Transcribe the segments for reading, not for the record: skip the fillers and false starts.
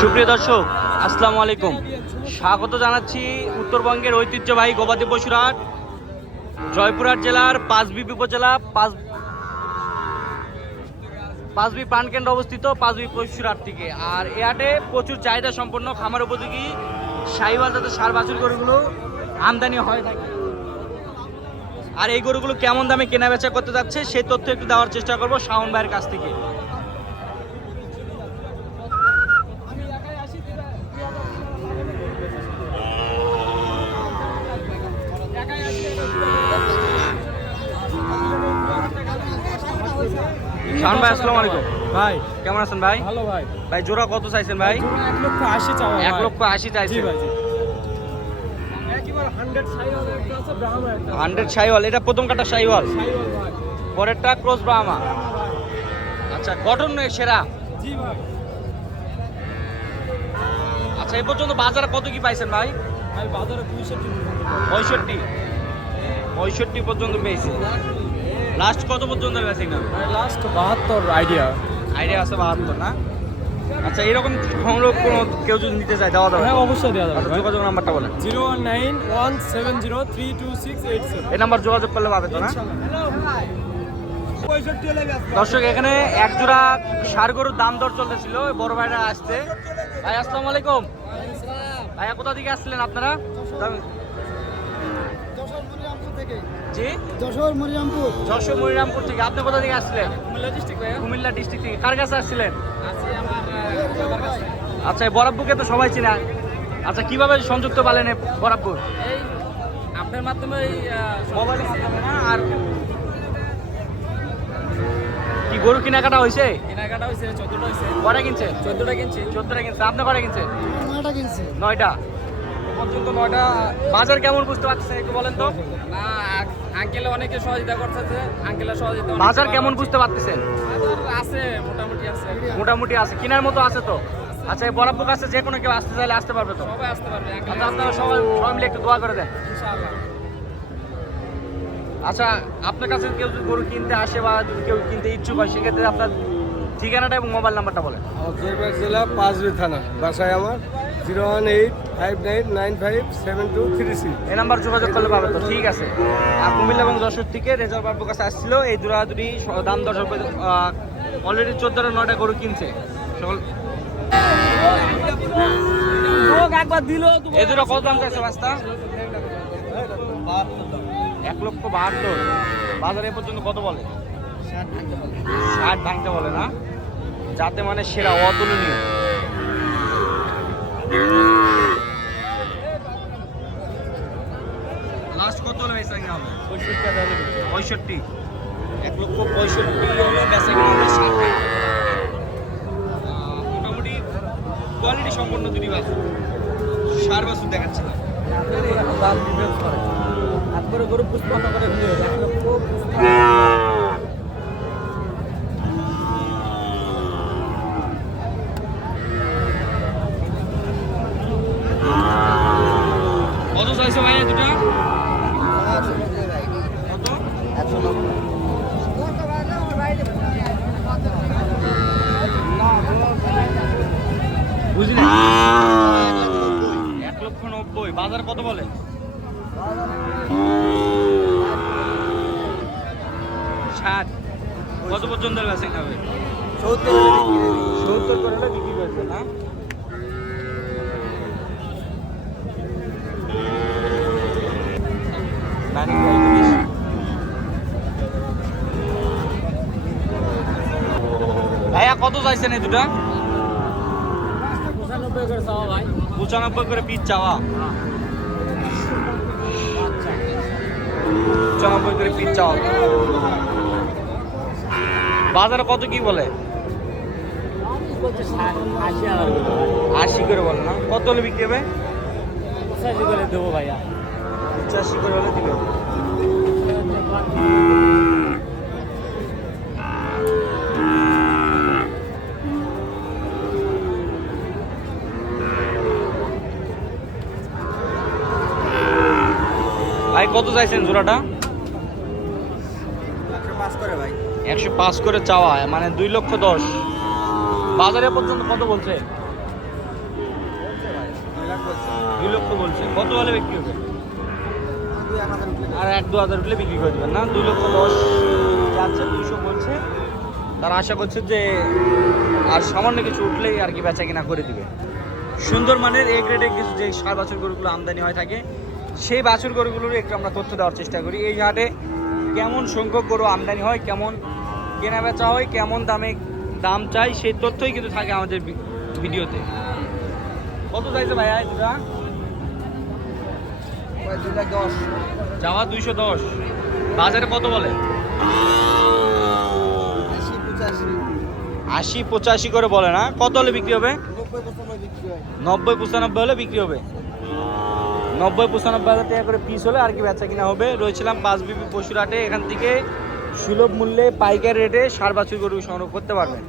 সুপ্রিয় দর্শক, আসসালামু আলাইকুম। স্বাগত জানাচ্ছি উত্তরবঙ্গের ঐতিহ্যবাহী গবাদি পশুর হাট, জয়পুরহাট জেলার পাঁচবিবি উপজেলা পাঁচবি প্রাণকেন্দ্র অবস্থিত পাঁচবি পশুর হাট থেকে। আর এ হাটে প্রচুর চাহিদা সম্পন্ন খামার উপযোগী শাহিওয়াল জাতের ষাঁড় বাছুর গরুগুলো আমদানি হয় থাকে। আর এই গরুগুলো কেমন দামে কেনা বেচা করতে যাচ্ছে সেই তথ্য একটু দেওয়ার চেষ্টা করবো শাওন ভাইয়ের কাছ থেকে। শাওন ভাই, আসসালামু আলাইকুম। ভাই কেমন আছেন ভাই? ভালো ভাই। ভাই জোড়া কত চাইছেন ভাই? 1,80,000 চাওয়া। 1,80,000 চাইছেন। ভাই একেবারে 100 শাইওয়াল একটা আছে, ব্রাহ্মা একটা আছে। 100 শাহিওয়াল, এটা প্রথম কাটা শাহিওয়াল, শাইওয়াল ভাই। পরেরটা ক্রস ব্রাহ্মা। আচ্ছা, গঠন সেরা। জি ভাই। আচ্ছা, এই পর্যন্ত বাজারে কত কি পাইছেন ভাই? ভাই বাজারে 65 65 পর্যন্ত পেয়েছে। লাস্ট কত পর্যন্ত বেচেন না? ভাই লাস্ট 72 আইডিয়া আইডিয়া আছে 72 না? আচ্ছা, এরকম সংগ্রহ কোনো কেউ যদি নিতে চায় দেওয়া যাবে? হ্যাঁ অবশ্যই দেওয়া যাবে। আচ্ছা, যোগাযোগ নাম্বারটা বলেন। 01917032687। এই নাম্বার যোগাযোগ করলে পাবে তো না? দর্শক, এখানে এক জোড়া ষাঁড় গরুর দাম দর চলতেছিল, বড় ভাইরা আসছে। ভাই আসসালামু আলাইকুম। ভাইয়া কোথা থেকে আসছিলেন আপনারা? জি, যশোর মরিরামপুর। যশোর মনিরামপুর থেকে। আপনি কোথা থেকে আসছিলেন? কুমিল্লা ডিস্ট্রিক্ট ভাই। কুমিল্লা ডিস্ট্রিক্ট থেকে। কার কাছে আসছিলেন? আছি আমার বাবার কাছে। আচ্ছা, এই বরাবপুরকে তো সবাই চিনা। আচ্ছা, কিভাবে সংযুক্ত পালেন এই বরাবপুর? এই আপনার মাধ্যমে এই মোবাইলের মাধ্যমে না? আর কি গরু কেনাকাটা হয়েছে? কেনাকাটা হয়েছে, 14টা হয়েছে। কটা কিনছে? 14টা কিনছি। 14টা কিনছে। আপনি কটা কিনছে? 9টা কিনছি। 9টা পর্যন্ত। 9টা। বাজার কেমন বুঝতে পারছেন একটু বলেন তো? না, আঙ্কেল অনেকে সহযোগিতা করতেছে। আঙ্কেলের সহযোগিতা অনেক বাজার ভালো কেমন আছে। বুঝতে পারতেছেন? বাজার আছে, মোটামুটি আছে। মোটামুটি আছে, কেনার মতো আছে তো? আচ্ছা, এই বরাবর কাছে যে কোনো কেউ আসতে চাইলে আসতে পারবে তো? সবাই আসতে পারবে। আচ্ছা, আপনারা সবাই মিলে একটু দোয়া করে দেন ইনশাআল্লাহ। আচ্ছা, আপনার কাছে কেউ যদি গরু কিনতে আসে বা যদি কেউ কিনতে ইচ্ছুক হয়, সেক্ষেত্রে আপনার ঠিকানাটা এবং মোবাইল নাম্বারটা বলেন। জয়পুরহাট জেলা পাঁচবি থানা। বাসায় আমার 01859957236। এই নাম্বার যোগাযোগ করলে পাবে তো? ঠিক আছে। আর কুমিল্লা এবং যশোর থেকে রেজাল্ট বাবুর কাছে আসছিল। এই দুরাদুরি দাম দশ অলরেডি 14টা 9টা গরু কিনছে সকল। এই দুটো কত দাম চাইছে বাস্তা? 1,72,000। বাজারে এ পর্যন্ত কত বলে? 60 ভাঙতে বলে না? যাতে মানে সেরা, অতুলনীয়। লাস্ট কত হলে বেচা কিনা হবে? 65। 1,65,000 হলে বেচা কিনা হবে 60। মোটামুটি কোয়ালিটি সম্পন্ন দুটি বাছুর, ষাঁড় বাছুর দেখাচ্ছিলাম। গরু পুষ্পন্ন করে দিয়ে কত চাইছে ভাই দুটা? কত? বুঝলি? 1,90,000। বাজার কত বলে? 60। কত পর্যন্ত বেচা কিনা হবে? 70 করে হলে বিক্রি করবে না? ভাইয়া কত চাইছেন এই দুটা? 95 করে চাওয়া ভাই। 95 করে পিস চাওয়া। 95 করে পিস চাওয়া। বাজারে কত কি বলে? 80 করে বলে না? কত হলে বিক্রি হবে? 85 করে দেবো ভাইয়া। 85 করে হলে দিবে। ভাই কত চাইছেন জোড়াটা? 105 করে ভাই। 105 করে চাওয়া, মানে 2,10,000। বাজারে পর্যন্ত কত বলছে? 2 লক্ষ বলছে, কত হলে বিক্রি হবে? আর 1-2 হাজার উঠলে বিক্রি করে দেবেন না? 2,10,00,000 যাচ্ছে, 200 বলছে। তারা আশা করছে যে আর সামান্য কিছু উঠলেই আর কি বেচা কিনা করে দিবে। সুন্দর মানের এ গ্রেডের কিছু যে ষাঁড় বাছুর গরুগুলো আমদানি হয় থাকে, সেই বাছুর গরুগুলোর একটু আমরা তথ্য দেওয়ার চেষ্টা করি। এই হাটে কেমন সংখ্যক গরু আমদানি হয়, কেমন কেনা বেচা হয়, কেমন দাম চাই, সেই তথ্যই কিন্তু থাকে আমাদের ভিডিওতে। কত চাইছে ভাইয়া এটা? 2,10,000 যাওয়া 210, বাজারে কত বলে? 80-85 করে বলে না? কত হলে বিক্রি হবে? 90-95 হলে বিক্রি হবে। 90-95 হাজার টাকা করে পিস হলে আর কি বেচা কিনা হবে। রয়েছিলাম 5 বিবি পশুর হাটে, এখান থেকে সুলভ মূল্যে পাইকারি রেটে ষাঁড় বাছুর গরু সংগ্রহ করতে পারবেন।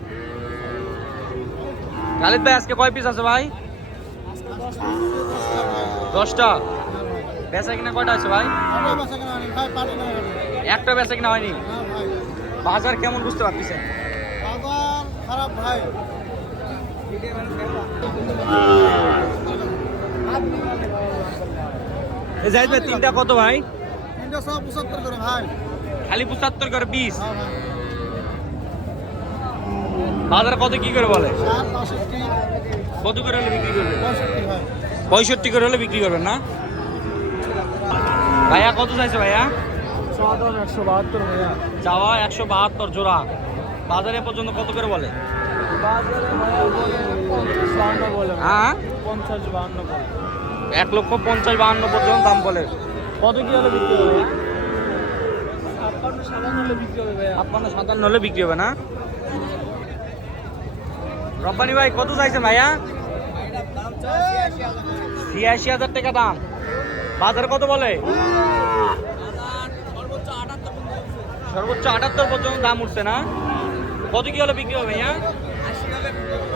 খালিদ ভাই আজকে কয় পিস আছে ভাই? 10টা। বেচা কিনা কয়টা আছে ভাই? একটা বেচা কিনা হয়নি। বাজার কেমন বুঝতে পারতেছেন? খারাপ ভাই। জাহিদ ভাই 3টা কত ভাই? 75 করে ভাই। খালি 75 করে 20। হ্যাঁ ভাই। বাজার কত কি করে বলে? 65, কত করে হলে বিক্রি করবে? 65 ভাই। 65 করে হলে বিক্রি করবেন না? ভাইয়া কত চাইছে ভাইয়া? 172 ভাইয়া। যাওয়া 172 জোড়া। বাজারে পর্যন্ত কত করে বলে? বাজারে ভাইয়া বলে 50-52 বলে। হ্যাঁ 50-52 বলে। 1,50,000-52 পর্যন্ত দাম বলে। কত কি হলে বিক্রি হবে ভাইয়া? 56-57 হলে বিক্রি হবে ভাইয়া। 56-57 হলে বিক্রি হবে না? রব্বানি ভাই কত চাইছে ভাইয়া? 86,000 টাকা দাম। বাজারে কত বলে? সর্বোচ্চ 78 পর্যন্ত দাম উঠছে না? কত কি হলে বিক্রি হবে ভাইয়া?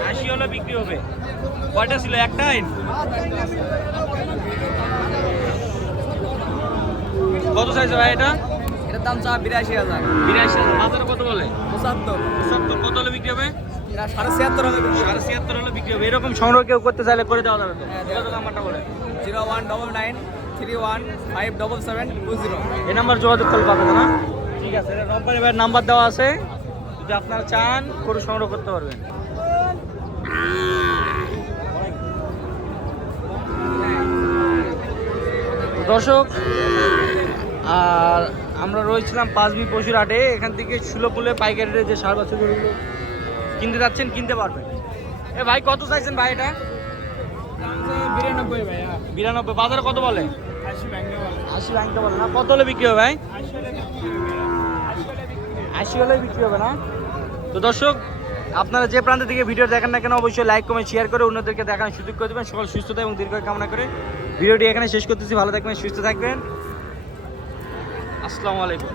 80 হলে বিক্রি হবে। কয়টা ছিল? একটাই? কত চাইছে ভাই এটা? এটার দাম চা 82,000। 82,000। বাজারে কত বলে? 75। 75। কত হলে বিক্রি হবে? এটা 76.5 হবে। 76.5 হলে বিক্রি হবে। এরকম সংগ্রহ কেউ করতে চাইলে করে দেওয়া যাবে তো? যোগাযোগ নাম্বারটা বলে। 0199315770। এই নাম্বার যোগাযোগ করলে পাবেন না? ঠিক আছে, এটা রব্বানি ভাইয়ের নাম্বার দেওয়া আছে, যদি আপনারা চান গরু সংগ্রহ করতে পারবেন। দর্শক, আর আমরা রয়েছিলাম 5 বি পশুর হাটে, এখান থেকে সুলভ মূল্যে পাইকারি রেটে যে ষাঁড় বাছুর গরুগুলো কিনতে যাচ্ছেন কিনতে পারবেন। এ ভাই কত চাইছেন ভাই এটা? 92 ভাইয়া। 92। বাজারে কত বলে? 80 ভাঙতে বলে। 80 ভাঙতে বলে না? কত হলে বিক্রি হবে ভাই? 80 হলে বিক্রি হবে না? তো দর্শক, আপনারা যে প্রান্ত থেকে ভিডিও দেখেন না কেন অবশ্যই লাইক কমেন্ট শেয়ার করে অন্যদেরকে দেখানোর সুযোগ করে দেবেন। সকল সুস্থতা এবং দীর্ঘায়ু কামনা করে ভিডিওটি এখানে শেষ করতেছি। ভালো থাকবেন, সুস্থ থাকবেন। আসসালামু আলাইকুম।